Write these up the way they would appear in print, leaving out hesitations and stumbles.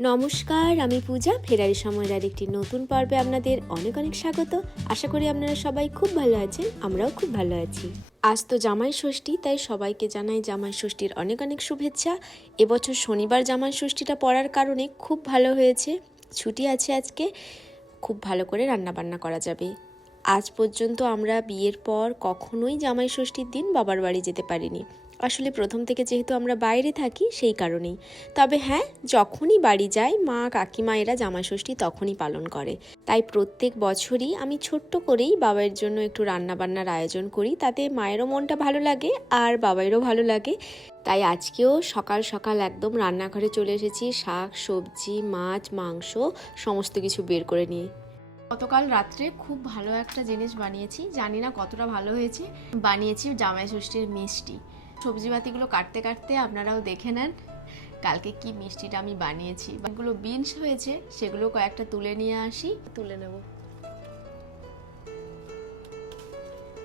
নমস্কার, আমি পূজা। ফেরারি সময়ের আরেকটি নতুন পর্বে আপনাদের অনেক অনেক স্বাগত। আশা করি আপনারা সবাই খুব ভালো আছেন, আমরাও খুব ভালো আছি। আজ তো জামাই ষষ্ঠী, তাই সবাইকে জানাই জামাই ষষ্ঠীর অনেক অনেক শুভেচ্ছা। এবছর শনিবার জামাই ষষ্ঠীটা পড়ার কারণে খুব ভালো হয়েছে, ছুটি আছে আজকে, খুব ভালো করে রান্নাবান্না করা যাবে। আজ পর্যন্ত আমরা বিয়ের পর কখনোই জামাই ষষ্ঠীর দিন বাবার বাড়ি যেতে পারিনি। আসলে প্রথম থেকে যেহেতু আমরা বাইরে থাকি সেই কারণেই। তবে হ্যাঁ, যখনই বাড়ি যাই মা কাকিমা এরা জামাই ষষ্ঠী তখনই পালন করে। তাই প্রত্যেক বছরই আমি ছোট্ট করেই বাবার জন্য একটু রান্নাবান্নার আয়োজন করি, তাতে মায়েরও মনটা ভালো লাগে আর বাবাইরও ভালো লাগে। তাই আজকেও সকাল সকাল একদম রান্নাঘরে চলে এসেছি, শাক সবজি মাছ মাংস সমস্ত কিছু বের করে নিয়ে। গতকাল রাত্রে খুব ভালো একটা জিনিস বানিয়েছি, জানি না কতটা ভালো হয়েছে। বানিয়েছি জামাই ষষ্ঠীর মিষ্টি। সবজিপাতিগুলো কাটতে কাটতে আপনারাও দেখে নেন কালকে কি মিষ্টিটা আমি বানিয়েছি। এগুলো বিনস হয়েছে, সেগুলো কয়েকটা তুলে নিয়ে আসি, তুলে নেব।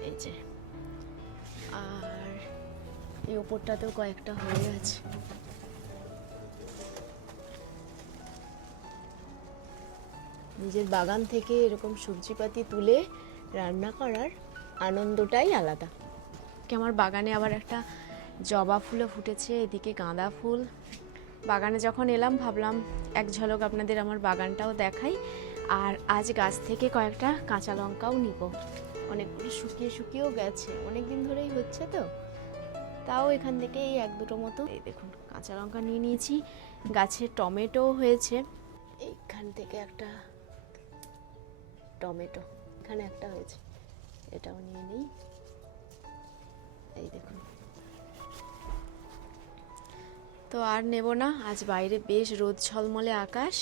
এই যে, আর এই ওপরটাতেও কয়েকটা হয়ে গেছে। নিজের বাগান থেকে এরকম সবজিপাতি তুলে রান্না করার আনন্দটাই আলাদা। আমার বাগানে আবার একটা জবা ফুলও ফুটেছে, এদিকে গাঁদা ফুল। বাগানে যখন এলাম ভাবলাম এক ঝলক আপনাদের আমার বাগানটাও দেখাই। আর আজ গাছ থেকে কয়েকটা কাঁচা লঙ্কাও নিব। অনেকগুলো শুকিয়ে শুকিয়েও গেছে, অনেক দিন ধরেই হচ্ছে তো, তাও এখান থেকে এই এক দুটো মতো। এই দেখুন কাঁচা লঙ্কা নিয়ে নিয়েছি। গাছে টমেটো হয়েছে, এইখান থেকে একটা টমেটো, এখানে একটা হয়েছে, এটাও নিয়ে নিই। এই দেখুন, তো আর নেব না, আজ বাইরে বেশ রোদ ঝলমলে আকাশ,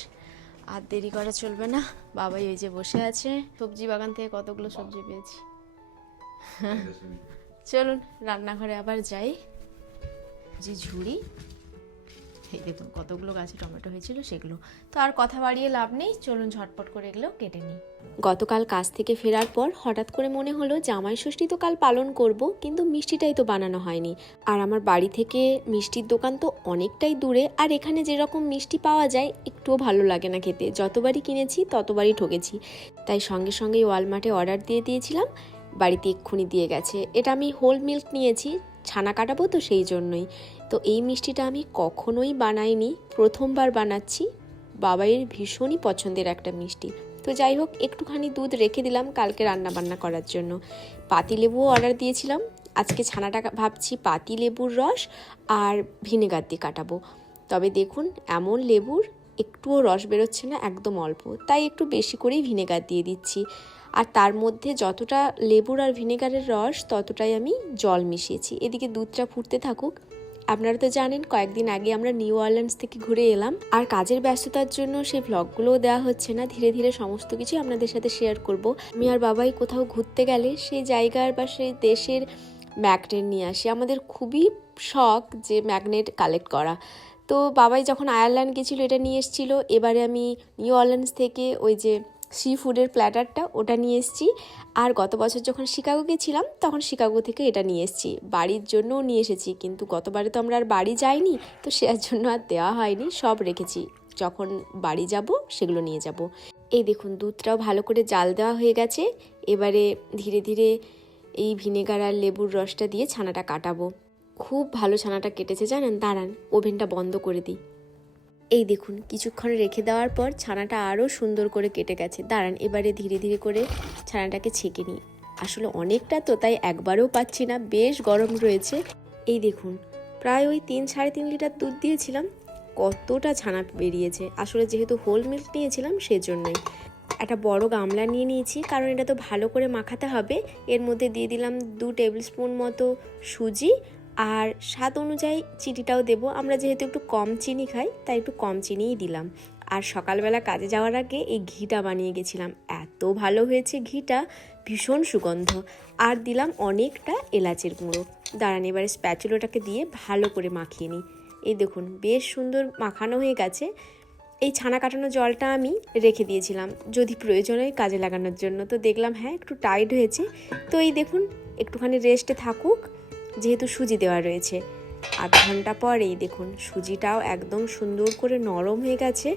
আর দেরি করা চলবে না। বাবাই এই যে বসে আছে, সবজি বাগান থেকে কতগুলো সবজি পেয়েছি। চলুন রান্নাঘরে আবার যাই। যে ঝুড়ি, এই দেখুন কতগুলো গাছে টমেটো হয়েছিল সেগুলো। তো আর কথা বাড়িয়ে লাভ নেই, চলুন ঝটপট করে এগুলো কেটে নিই। গতকাল কাজ থেকে ফেরার পর হঠাৎ করে মনে হলো জামাই ষষ্ঠী তো কাল পালন করব, কিন্তু মিষ্টিটাই তো বানানো হয়নি। আর আমার বাড়ি থেকে মিষ্টির দোকান তো অনেকটাই দূরে, আর এখানে যেরকম মিষ্টি পাওয়া যায় একটুও ভালো লাগে না খেতে। যতবারই কিনেছি ততবারই ঠকেছি। তাই সঙ্গে সঙ্গেই ওয়ালমার্টে অর্ডার দিয়ে দিয়েছিলাম, বাড়িতে এক্ষুনি দিয়ে গেছে। এটা আমি হোল মিল্ক নিয়েছি, ছানা কাটাবো তো সেই জন্যই। তো এই মিষ্টিটা আমি কখনোই বানাইনি, প্রথমবার বানাচ্ছি। বাবাইয়ের ভীষণই পছন্দের একটা মিষ্টি। তো যাই হোক, একটুখানি দুধ রেখে দিলাম কালকে রান্না বান্না করার জন্য। পাতিলেবুও অর্ডার দিয়েছিলাম। আজকে ছানাটা ভাবছি পাতিলেবুর রস আর ভিনেগার দিয়ে কাটাবো। তবে দেখুন এমন লেবুর একটুও রস বেরোচ্ছে না, একদম অল্প, তাই একটু বেশি করেই ভিনেগার দিয়ে দিচ্ছি। আর তার মধ্যে যতটা লেবুর আর ভিনেগারের রস ততটাই আমি জল মিশিয়েছি। এদিকে দুধটা ফুটতে থাকুক। আপনারা তো জানেন কয়েকদিন আগে আমরা নিউ অরল্যান্ডস থেকে ঘুরে এলাম, আর কাজের ব্যস্ততার জন্য সেই ভ্লগগুলোও দেওয়া হচ্ছে না। ধীরে ধীরে সমস্ত কিছু আপনাদের সাথে শেয়ার করব। আমি আর বাবাই কোথাও ঘুরতে গেলে সেই জায়গার বা সেই দেশের ম্যাগনেট নিয়ে আসি। আমাদের খুবই শখ যে ম্যাগনেট কালেক্ট করা। তো বাবাই যখন আয়ারল্যান্ড গেছিলো এটা নিয়ে এসেছিলো। এবারে আমি নিউ অরল্যান্ডস থেকে ওই যে সি ফুডের প্ল্যাটারটা ওটা নিয়ে এসেছি। আর গত বছর যখন শিকাগো গেছিলাম তখন শিকাগো থেকে এটা নিয়ে এসেছি, বাড়ির জন্যও নিয়ে এসেছি। কিন্তু গতবারে তো আমরা আর বাড়ি যাইনি, তো সেটার জন্য আর দেওয়া হয়নি, সব রেখেছি, যখন বাড়ি যাব সেগুলো নিয়ে যাব। এই দেখুন দুধটাও ভালো করে জাল দেওয়া হয়ে গেছে। এবারে ধীরে ধীরে এই ভিনেগার আর লেবুর রসটা দিয়ে ছানাটা কাটাবো। খুব ভালো ছানাটা কেটেছে জানেন। দাঁড়ান ওভেনটা বন্ধ করে দিই। এই দেখুন কিছুক্ষণ রেখে দেওয়ার পর ছানাটা আরও সুন্দর করে কেটে গেছে। দাঁড়ান এবারে ধীরে ধীরে করে ছানাটাকে ছেঁকে নিই। আসলে অনেকটা তো, তাই একবারেও পাচ্ছি না, বেশ গরম রয়েছে। এই দেখুন প্রায় ওই 3-3.5 লিটার দুধ দিয়েছিলাম, কতটা ছানা বেরিয়েছে। আসলে যেহেতু হোল মিল্ক নিয়েছিলাম সেজন্যই। একটা বড় গামলা নিয়ে নিয়েছি, কারণ এটা তো ভালো করে মাখাতে হবে। এর মধ্যে দিয়ে দিলাম 2 টেবিল স্পুন মতো সুজি, আর স্বাদ অনুযায়ী চিনিটাও দেবো। আমরা যেহেতু একটু কম চিনি খাই তাই একটু কম চিনিই দিলাম। আর সকালবেলা কাজে যাওয়ার আগে এই ঘিটা বানিয়ে গেছিলাম, এত ভালো হয়েছে ঘিটা, ভীষণ সুগন্ধ। আর দিলাম অনেকটা এলাচের গুঁড়ো। দাঁড়ান এবারে স্প্যাচুলোটাকে দিয়ে ভালো করে মাখিয়ে নিই। এই দেখুন বেশ সুন্দর মাখানো হয়ে গেছে। এই ছানা কাটানো জলটা আমি রেখে দিয়েছিলাম যদি প্রয়োজন হয় কাজে লাগানোর জন্য, তো দেখলাম হ্যাঁ একটু টাইট হয়েছে। তো এই দেখুন একটুখানি রেস্টে থাকুক, যেহেতু সুজি দেওয়া রয়েছে। আধ ঘন্টা পরেই দেখুন সুজিটাও একদম সুন্দর করে নরম হয়ে গেছে।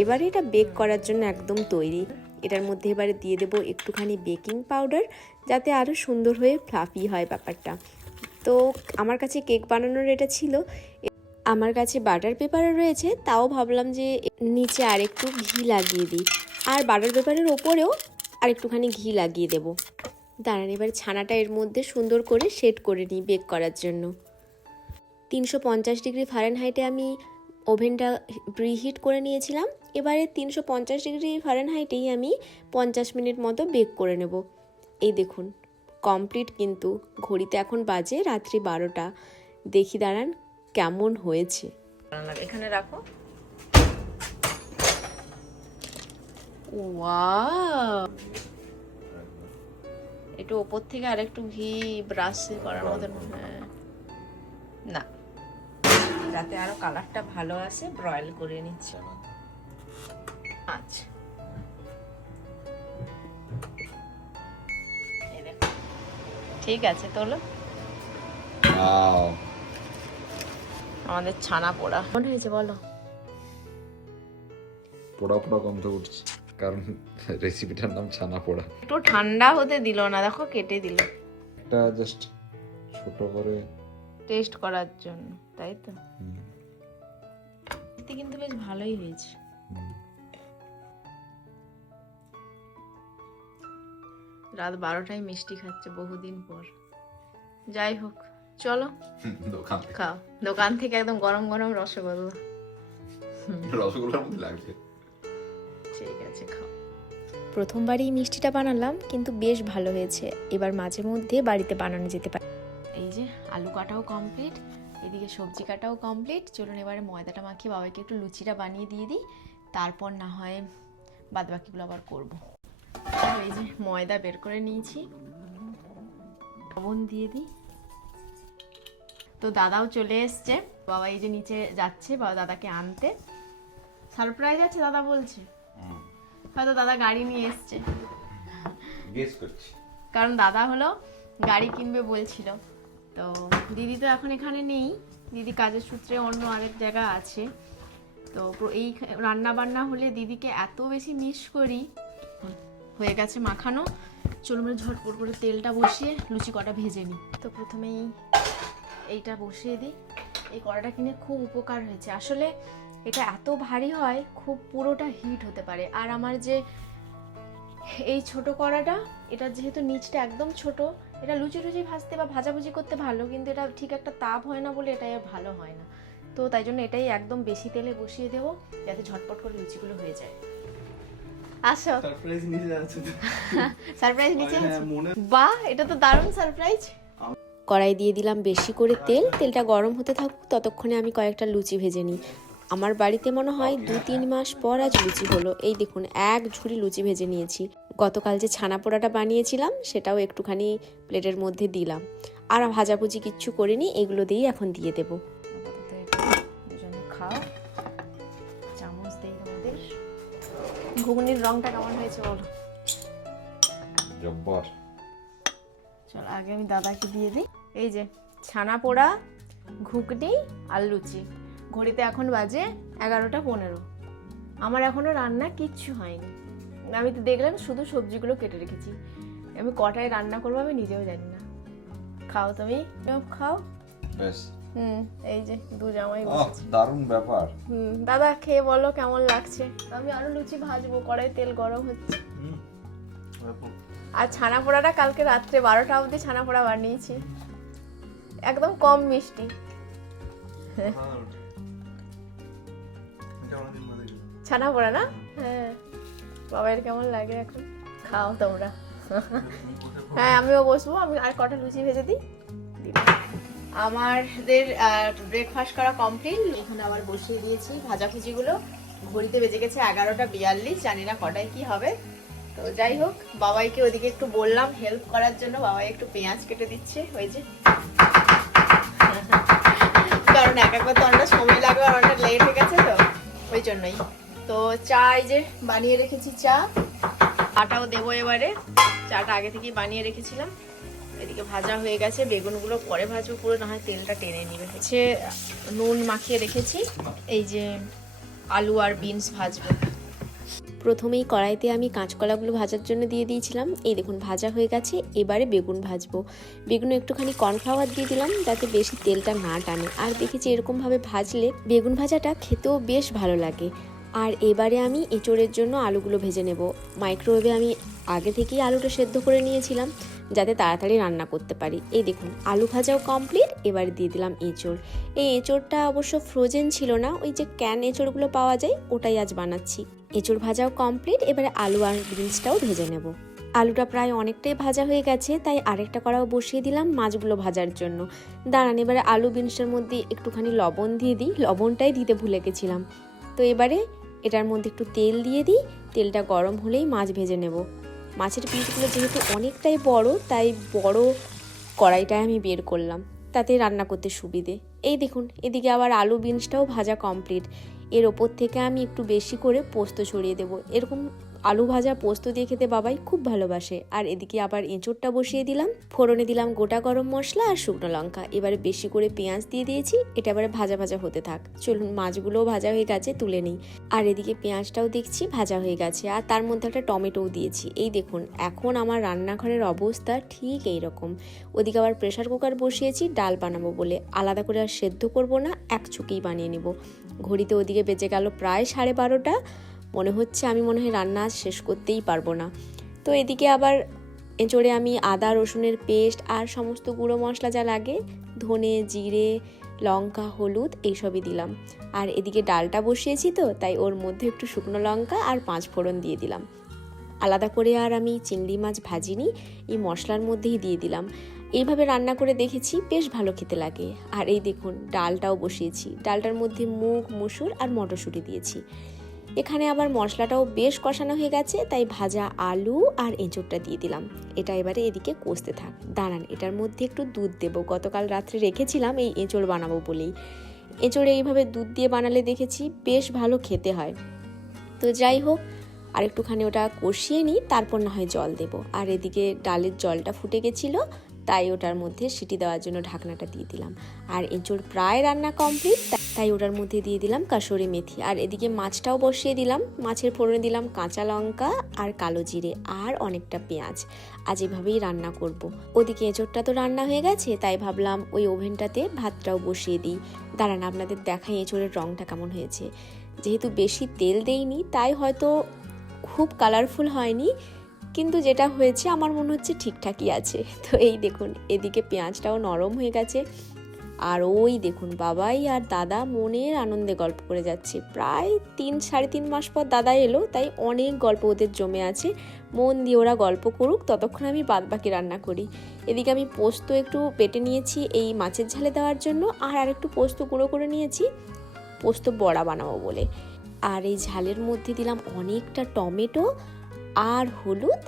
এবারে এটা বেক করার জন্য একদম তৈরি। এটার মধ্যে এবারে দিয়ে দেবো একটুখানি বেকিং পাউডার, যাতে আরও সুন্দর হয়ে ফ্লাফি হয় ব্যাপারটা। তো আমার কাছে কেক বানানোর এটা ছিল, আমার কাছে বাটার পেপারও রয়েছে, তাও ভাবলাম যে নিচে আরেকটু ঘি লাগিয়ে দিই, আর বাটার পেপারের ওপরেও আরেকটুখানি ঘি লাগিয়ে দেবো। দাঁড়ান, এবার ছানাটা এর মধ্যে সুন্দর করে সেট করে নিই বেক করার জন্য। 350 ডিগ্রি ফারেনহাইটে আমি ওভেনটা প্রিহিট করে নিয়েছিলাম। এবারে 350 ডিগ্রি ফারেনহাইটেই আমি 50 মিনিট মতো বেক করে নেব। এই দেখুন কমপ্লিট, কিন্তু ঘড়িতে এখন বাজে রাত্রি 12টা। দেখি দাঁড়ান কেমন হয়েছে। এখানে রাখো। ওয়াও, একটু ওপর থেকে আর একটু ঘি ব্রাশ করার মতন। হ্যাঁ, না, যাতে আরো কালারটা ভালো আসে ব্রয়েল করে নিচ্ছি। আচ্ছা, এই দেখো ঠিক আছে, তোলো। আমাদের ছানা পোড়া মনে হয়েছে, বলো? পোড়া পোড়া গন্ধ উঠছে, কারণ রেসিপিটার নাম ছানা পোড়া। একটু ঠান্ডা হতে দিল না, দেখো কেটে দিল। এটা জাস্ট ছোট করে টেস্ট করার জন্য, তাই তো। কিন্তু বেশ ভালোই হয়েছে। রাত 12টায় মিষ্টি খাচ্ছে বহুদিন পর। যাই হোক, চলো খাও। দোকান থেকে একদম গরম গরম রসগোল্লা। রসগোল্লার মধ্যে লাগবে। ঠিক আছে, খাও। প্রথমবারই মিষ্টিটা বানালাম, কিন্তু বেশ ভালো হয়েছে। এবার মাঝে মধ্যে বাড়িতে বানানো যেতে পারে। এই যে আলু কাটাও কমপ্লিট, এদিকে সবজি কাটাও কমপ্লিট। চলুন এবারে ময়দাটা মাখিয়ে বাবাকে একটু লুচিটা বানিয়ে দিয়ে দিই, তারপর না হয় বাদ বাকিগুলো আবার করবো। এই যে ময়দা বের করে নিয়েছি, লবণ দিয়ে দিই। তো দাদাও চলে এসছে, বাবা এই যে নিচে যাচ্ছে, বাবা দাদাকে আনতে। সারপ্রাইজ আছে দাদা বলছে, হয়তো দাদা গাড়ি নিয়ে এসছে। কারণ দাদা হলো গাড়ি কিনবে বলছিল। তো দিদি তো এখন এখানে নেই, দিদি কাজের সূত্রে অন্য আরেক জায়গা আছে। তো এই রান্না বান্না হলে দিদিকে এত বেশি মিস করি। হয়ে গেছে মাখানো, চলুন ঝটপট করে তেলটা বসিয়ে লুচি কটা ভেজে নিই। তো প্রথমেই এইটা বসিয়ে দিই। এই কড়াটা কিনে খুব উপকার হয়েছে। আসলে এটা এত ভারী হয়, খুব পুরোটা হিট হতে পারে। আর আমার যে এই ছোট কড়াটা, এটা যেহেতু নিচটা একদম ছোট, এটা লুচি টুচি ভাজতে বা ভাজাভুজি করতে ভালো, কিন্তু এটা ঠিক একটা তাপ হয় না বলে এটাই ভালো হয় না। তো তাই জন্য এটাই একদম বেশি তেলে বসিয়ে দেবো, যাতে ঝটপট করে লুচিগুলো হয়ে যায়। আসো, সারপ্রাইজ নিচে আছে। সারপ্রাইজ নিচে আছে, বাহ, এটা তো দারুণ সারপ্রাইজ। কড়াই দিয়ে দিলাম বেশি করে তেল, তেলটা গরম হতে থাকুক, ততক্ষণে আমি কয়েকটা লুচি ভেজে নিই। আমার বাড়িতে মনে হয় 2-3 মাস পর আজ লুচি হলো। এই দেখুন এক ঝুড়ি লুচি ভেজে নিয়েছি। গতকাল যে ছানা পোড়াটা বানিয়েছিলাম সেটাও একটুখানি প্লেটের মধ্যে দিলাম। আর ভাজাভুজি কিচ্ছু করিনি, এগুলো দিয়েই এখন দিয়ে দেবো। দুজনে খাও, চামচ দেই তোমাদের। ঘুগনির রংটা কেমন হয়েছে বলো? জব্বর। চল আগে আমি দাদাকে দিয়ে দিই। এই যে ছানা পোড়া, ঘুগনি আর লুচি। ঘড়িতে এখন বাজে 11:15। আমার এখনো রান্না কিচ্ছু হয়নি। আমি তো দেখলাম শুধু সবজিগুলো কেটে রেখেছি। আমি কটায় রান্না করবো আমি নিজেও জানি না। খাও, তুমি খাও। বেশ। এই যে দু জামাই বসেছে। দারুণ ব্যাপার। দাদা খেয়ে বলো কেমন লাগছে। আমি আরো লুচি ভাজবো, কড়াই তেল গরম হচ্ছে। আর ছানা পোড়াটা কালকে রাত্রে 12টা অবধি ছানা পোড়া বানিয়েছি, একদম কম মিষ্টি। ছানা পোড়া না? হ্যাঁ, বাবার কেমন লাগে এখন? খাও তোমরা। হ্যাঁ, আমিও বসবো। আমি আর কটা লুচি ভেজে দিই। আমাদের ব্রেকফাস্ট করা কমপ্লিট। এখন আবার বসিয়ে দিয়েছি ভাজাভুজিগুলো। ঘড়িতে বেজে গেছে 11:42। জানি না কটায় কি হবে। তো যাই হোক, বাবাইকে ওদিকে একটু বললাম হেল্প করার জন্য। বাবাই একটু পেঁয়াজ কেটে দিচ্ছে, ওই যে, কারণ একবার তো অনেকটা সময় লাগবে আর অনেকটা লেট হয়ে গেছে, তো ওই জন্যই। তো চা এই যে বানিয়ে রেখেছি, চাটাও দেবো এবারে। চাটা আগে থেকেই বানিয়ে রেখেছিলাম। এদিকে ভাজা হয়ে গেছে, বেগুনগুলো পরে ভাজবো, পুরো না হয় তেলটা টেনে নিবে। হচ্ছে নুন মাখিয়ে রেখেছি, এই যে আলু আর বিনস ভাজবো। প্রথমেই কড়াইতে আমি কাঁচকলাগুলো ভাজার জন্য দিয়ে দিয়েছিলাম, এই দেখুন ভাজা হয়ে গেছে। এবারে বেগুন ভাজবো। বেগুনে একটুখানি কর্নফ্লাওয়ার দিয়ে দিলাম যাতে বেশি তেলটা না টানে। আর দেখেছি এরকমভাবে ভাজলে বেগুন ভাজাটা খেতেও বেশ ভালো লাগে। আর এবারে আমি এঁচোড়ের জন্য আলুগুলো ভেজে নেব। মাইক্রোওয়েভে আমি আগে থেকেই আলুটা সেদ্ধ করে নিয়েছিলাম যাতে তাড়াতাড়ি রান্না করতে পারি। এই দেখুন আলু ভাজাও কমপ্লিট। এবারে দিয়ে দিলাম এঁচোড়। এই এঁচোড়টা অবশ্য ফ্রোজেন ছিল না, ওই যে ক্যান এঁচোড়গুলো পাওয়া যায় ওটাই আজ বানাচ্ছি। এঁচোড় ভাজাও কমপ্লিট। এবারে আলু আর বিনসটাও ভেজে নেব। আলুটা প্রায় অনেকটাই ভাজা হয়ে গেছে, তাই আরেকটা কড়াও বসিয়ে দিলাম মাছগুলো ভাজার জন্য। দাঁড়ান, এবারে আলু বিনসের মধ্যে একটুখানি লবণ দিয়ে দিই, লবণটাই দিতে ভুলে গেছিলাম। তো এবারে এটার মধ্যে একটু তেল দিয়ে দিই, তেলটা গরম হলেই মাছ ভেজে নেব। মাছের পিসগুলো যেহেতু অনেকটাই বড়, তাই বড় কড়াইটায় আমি বের করলাম, তাতে রান্না করতে সুবিধে। এই দেখুন এদিকে আবার আলু বিনসটাও ভাজা কমপ্লিট। এর ওপর থেকে আমি একটু বেশি করে পোস্ত ছড়িয়ে দেবো। এরকম আলু ভাজা পোস্ত দিয়ে খেতে বাবাই খুব ভালোবাসে। আর এদিকে আবার এঁচোড়টা বসিয়ে দিলাম, ফোড়নে দিলাম গোটা গরম মশলা আর শুকনো লঙ্কা। এবারে বেশি করে পেঁয়াজ দিয়ে দিয়েছি, এটা এবারে ভাজা ভাজা হতে থাক। চলুন মাছগুলোও ভাজা হয়ে গেছে, তুলে নিই। আর এদিকে পেঁয়াজটাও দেখছি ভাজা হয়ে গেছে, আর তার মধ্যে একটা টমেটোও দিয়েছি। এই দেখুন এখন আমার রান্নাঘরের অবস্থা ঠিক এইরকম। ওদিকে আবার প্রেসার কুকার বসিয়েছি ডাল বানাবো বলে, আলাদা করে আর সেদ্ধ করবো না, এক চুকেই বানিয়ে নিব। ঘড়িতে ওদিকে বেজে গেল প্রায় 12:30। মনে হচ্ছে আমি মনে হয় রান্না শেষ করতেই পারবো না। তো এদিকে আবার এঁচোড়ে আমি আদা রসুনের পেস্ট আর সমস্ত গুঁড়ো মশলা যা লাগে, ধনে জিরে লঙ্কা হলুদ এইসবই দিলাম। আর এদিকে ডালটা বসিয়েছি তো, তাই ওর মধ্যে একটু শুকনো লঙ্কা আর 5 ফোড়ন দিয়ে দিলাম। আলাদা করে আর আমি চিংড়ি মাছ ভাজিনি, এই মশলার মধ্যেই দিয়ে দিলাম। এইভাবে রান্না করে দেখেছি, বেশ ভালো খেতে লাগে। আর এই দেখুন ডালটাও বসিয়েছি, ডালটার মধ্যে মুগ মসুর আর মটরশুঁটি দিয়েছি। এখানে আবার মশলাটাও বেশ কষানো হয়ে গেছে, তাই ভাজা আলু আর এঁচোড়টা দিয়ে দিলাম। এটা এবারে এদিকে কষতে থাক। দাঁড়ান, এটার মধ্যে একটু দুধ দেবো, গতকাল রাত্রে রেখেছিলাম এই এঁচোড় বানাবো বলেই। এঁচোড়ে এইভাবে দুধ দিয়ে বানালে দেখেছি বেশ ভালো খেতে হয়। তো যাই হোক, আর একটুখানি ওটা কষিয়ে নিই, তারপর না হয় জল দেব। আর এদিকে ডালের জলটা ফুটে গেছিলো, তাই ওটার মধ্যে সিটি দেওয়ার জন্য ঢাকনাটা দিয়ে দিলাম। আর এঁচোড় প্রায় রান্না কমপ্লিট, তাই ওটার মধ্যে দিয়ে দিলাম কাসুরি মেথি। আর এদিকে মাছটাও বসিয়ে দিলাম, মাছের ফোড়নে দিলাম কাঁচা লঙ্কা আর কালো জিরে আর অনেকটা পেঁয়াজ। আজ এভাবেই রান্না করব। ওদিকে এঁচোড়টা তো রান্না হয়ে গেছে, তাই ভাবলাম ওই ওভেনটাতে ভাতটাও বসিয়ে দিই। দাঁড়ান আপনাদের দেখাই এঁচোড়ের রঙটা কেমন হয়েছে। যেহেতু বেশি তেল দেইনি, তাই হয়তো খুব কালারফুল হয়নি, কিন্তু যেটা হয়েছে আমার মনে হচ্ছে ঠিকঠাকই আছে। তো এই দেখুন এদিকে পেঁয়াজটাও নরম হয়ে গেছে। আর ওই দেখুন বাবাই আর দাদা মনের আনন্দে গল্প করে যাচ্ছে। প্রায় 3-3.5 মাস পর দাদা এলো, তাই অনেক গল্প ওদের জমে আছে। মন দিয়ে ওরা গল্প করুক, ততক্ষণ আমি বাদবাকি রান্না করি। এদিকে আমি পোস্ত একটু বেটে নিয়েছি এই মাছের ঝালে দেওয়ার জন্য, আর আরেকটু পোস্ত গুঁড়ো করে নিয়েছি পোস্ত বড়া বানাবো বলে। আর এই ঝালের মধ্যে দিলাম অনেকটা টমেটো আর হলুদ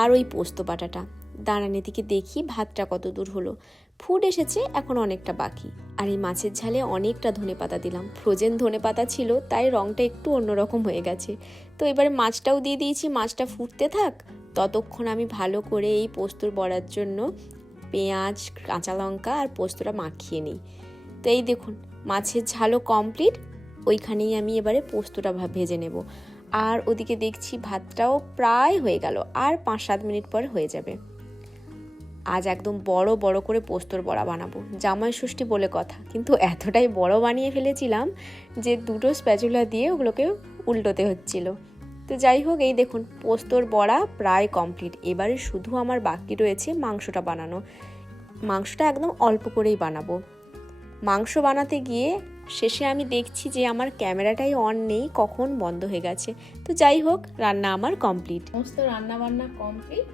আর ওই পোস্ত বাটাটা। দাঁড়ান এদিকে দেখি ভাতটা কত দূর হলো। ফুট এসেছে, এখন অনেকটা বাকি। আর এই মাছের ঝালে অনেকটা ধনেপাতা দিলাম, ফ্রোজেন ধনেপাতা ছিল, তাই রঙটা একটু অন্যরকম হয়ে গেছে। তো এবারে মাছটাও দিয়ে দিয়েছি, মাছটা ফুটতে থাক। ততক্ষণ আমি ভালো করে এই পোস্তর বড়ার জন্য পেঁয়াজ কাঁচা লঙ্কা আর পোস্তটা মাখিয়ে নিই। তো এই দেখুন মাছের ঝালও কমপ্লিট, ওইখানেই আমি এবারে পোস্তটা ভেজে নেব। আর ওদিকে দেখছি ভাতটাও প্রায় হয়ে গেল, আর 5-7 মিনিট পর হয়ে যাবে। আজ একদম বড় বড় করে পোস্তর বড়া বানাবো, জামাই ষষ্ঠী বলে কথা, কিন্তু এতটাই বড় বানিয়ে ফেলেছিলাম যে 2টো স্প্যাচুলা দিয়ে ওগুলোকে উল্টোতে হচ্ছিল। তো যাই হোক, এই দেখুন পোস্তর বড়া প্রায় কমপ্লিট। এবারে শুধু আমার বাকি রয়েছে মাংসটা বানানো। মাংসটা একদম অল্প করেই বানাবো। মাংস বানাতে গিয়ে শেষে আমি দেখছি যে আমার ক্যামেরাটাই অন নেই, কখন বন্ধ হয়ে গেছে। তো যাই হোক, রান্না আমার কমপ্লিট, সমস্ত রান্না বান্না কমপ্লিট।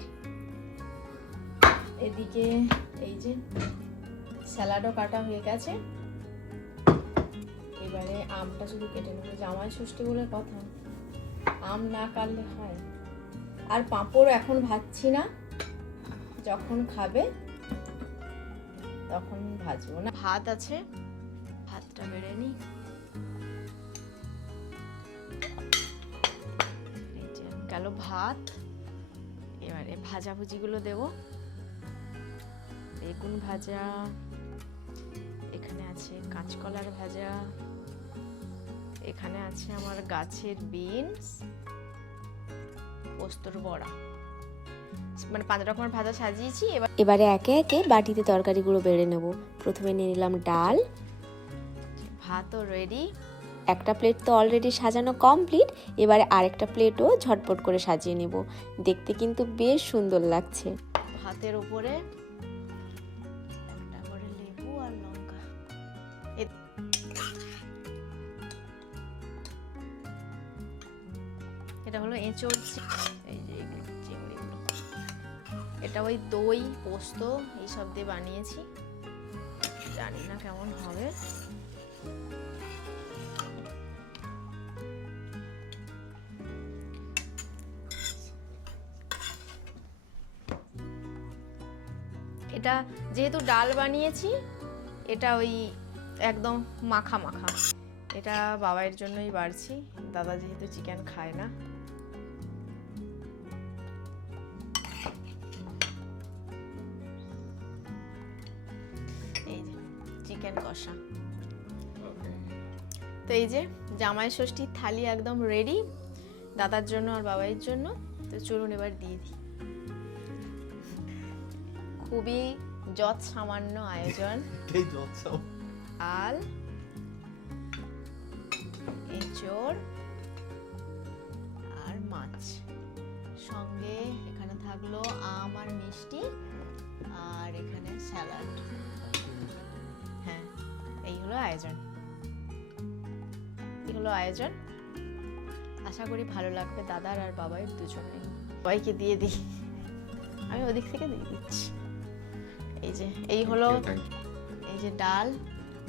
এদিকে এই যে স্যালাডও কাটা হয়ে গেছে। এবারে আমটা শুধু কেটে নেবো, জামাই ষষ্ঠী বলে কথা, আম না কাটলে হয়। আর পাঁপড় এখন ভাজছি না, যখন খাবে তখন ভাজবো। না ভাত আছে, ভাতটা বেড়ে নিই। গেল ভাত, এবারে ভাজাভুজিগুলো দেবো। বেগুন ভাজা, এখানে আছে কাঁচকলার ভাজা, এখানে আছে আমার গাছের বিনস, পোস্তর বড়া, মানে 5 রকমের ভাজা সাজিয়েছি। এবারে একে একে বাটিতে তরকারিগুলো বেড়ে নেব। প্রথমে নিয়ে নিলাম ডাল, ভাতও রেডি। একটা প্লেট তো অলরেডি সাজানো কমপ্লিট, এবারে আরেকটা প্লেটও ঝটপট করে সাজিয়ে নেব। দেখতে কিন্তু বেশ সুন্দর লাগছে। ভাতের উপরে একটা করে লেবু আর লঙ্কা। এটা হলো এঁচোড়, এই যে চিংড়িগুলো, এটা ওই দই পোস্ত এইসব দিয়ে বানিয়েছি, জানি না কেমন হবে। এটা যেহেতু ডাল বানিয়েছি, এটা ওই একদম মাখা মাখা। এটা বাবার জন্যই বাড়ছি, দাদা যেহেতু চিকেন খায় না। এই যে চিকেন কষা। তো এই যে জামাই ষষ্ঠীর থালি একদম রেডি দাদার জন্য আর বাবাইয়ের জন্য। তো চলুন এবার দিয়ে দিই। খুবই যৎ সামান্য আয়োজন, ডাল, এঁচোড় আর মাছ, সঙ্গে এখানে থাকলো আম আর মিষ্টি, আর এখানে স্যালাড। হ্যাঁ, এই হলো আয়োজন, এই হলো আয়োজন। আশা করি ভালো লাগবে দাদার আর বাবাইয়ের দুজনে। সবাইকে দিয়ে দিই, আমি ওদিক থেকে দিয়ে দিচ্ছি। এই যে এই হলো, এই যে ডাল,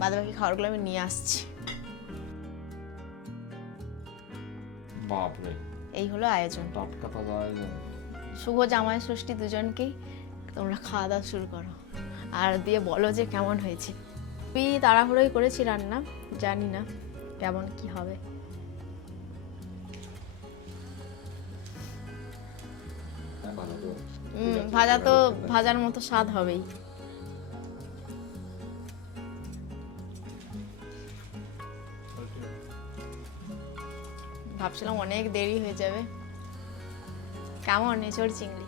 বাদবাকি খাবারগুলো আমি নিয়ে আসছি। বাপরে, এই হলো আয়োজন, টাটকা তাজা আয়োজন। শুভ জামাই ষষ্ঠী দুজনকেই। তোমরা খাওয়া দাওয়া শুরু করো আর দিয়ে বলো যে কেমন হয়েছে। খুবই তাড়াহুড়োই করেছি রান্না, জানি না কেমন কি হবে। ভাজা তো ভাজার মতো স্বাদ হবেই। ভাবছিলাম অনেক দেরি হয়ে যাবে। কেমন এঁচোড় চিংড়ি?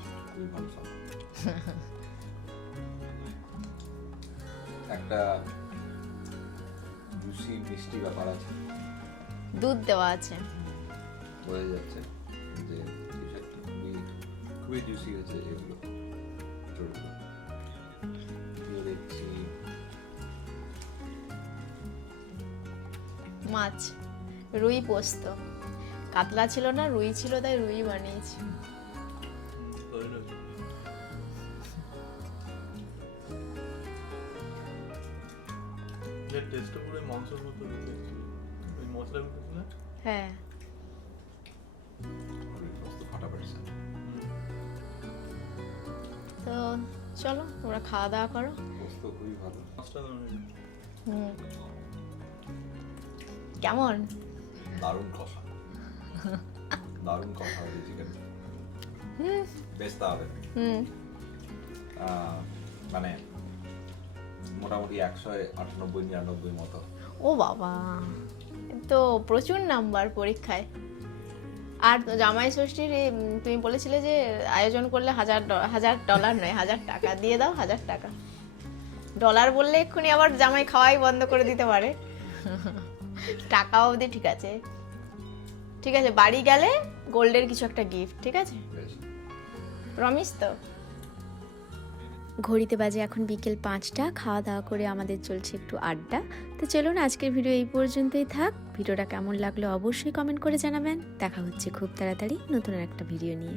একটা জুসি মিষ্টি ব্যাপার আছে, দুধ দেওয়া আছে, বোঝা যাচ্ছে যে কিছু একটা খুবই জুসি হয়েছে এগুলো। দেখছি মাছ, রুই পোস্ত, কাতলা ছিল না, রুই ছিল, তাই রুই বানিয়েছি। হ্যাঁ, তো চলো তোমরা খাওয়া দাওয়া করো। খুবই ভালো। কেমন? দারুণ কষা, দারুণ কষা হয়েছে চিকেন, বেশ। তাহলে মানে মোটামুটি 198-99 মতো। ও বাবা, তো প্রচুর নাম্বার পরীক্ষায়। আর জামাই ষষ্ঠীর তুমি বলেছিলে যে আয়োজন করলে $1000 নয়, 1000 টাকা দিয়ে দাও। 1000 টাকা, ডলার বললে এক্ষুনি আবার জামাই খাওয়াই বন্ধ করে দিতে পারে। টাকা অবধি ঠিক আছে, ঠিক আছে। বাড়ি গেলে গোল্ডের কিছু একটা গিফট, ঠিক আছে? প্রমিস তো? ঘড়িতে বাজে এখন বিকেল 5টা। খাওয়া দাওয়া করে আমাদের চলছে একটু আড্ডা। তো চলুন আজকের ভিডিও এই পর্যন্তই থাক। ভিডিওটা কেমন লাগলো অবশ্যই কমেন্ট করে জানাবেন। দেখা হচ্ছে খুব তাড়াতাড়ি নতুন একটা ভিডিও নিয়ে।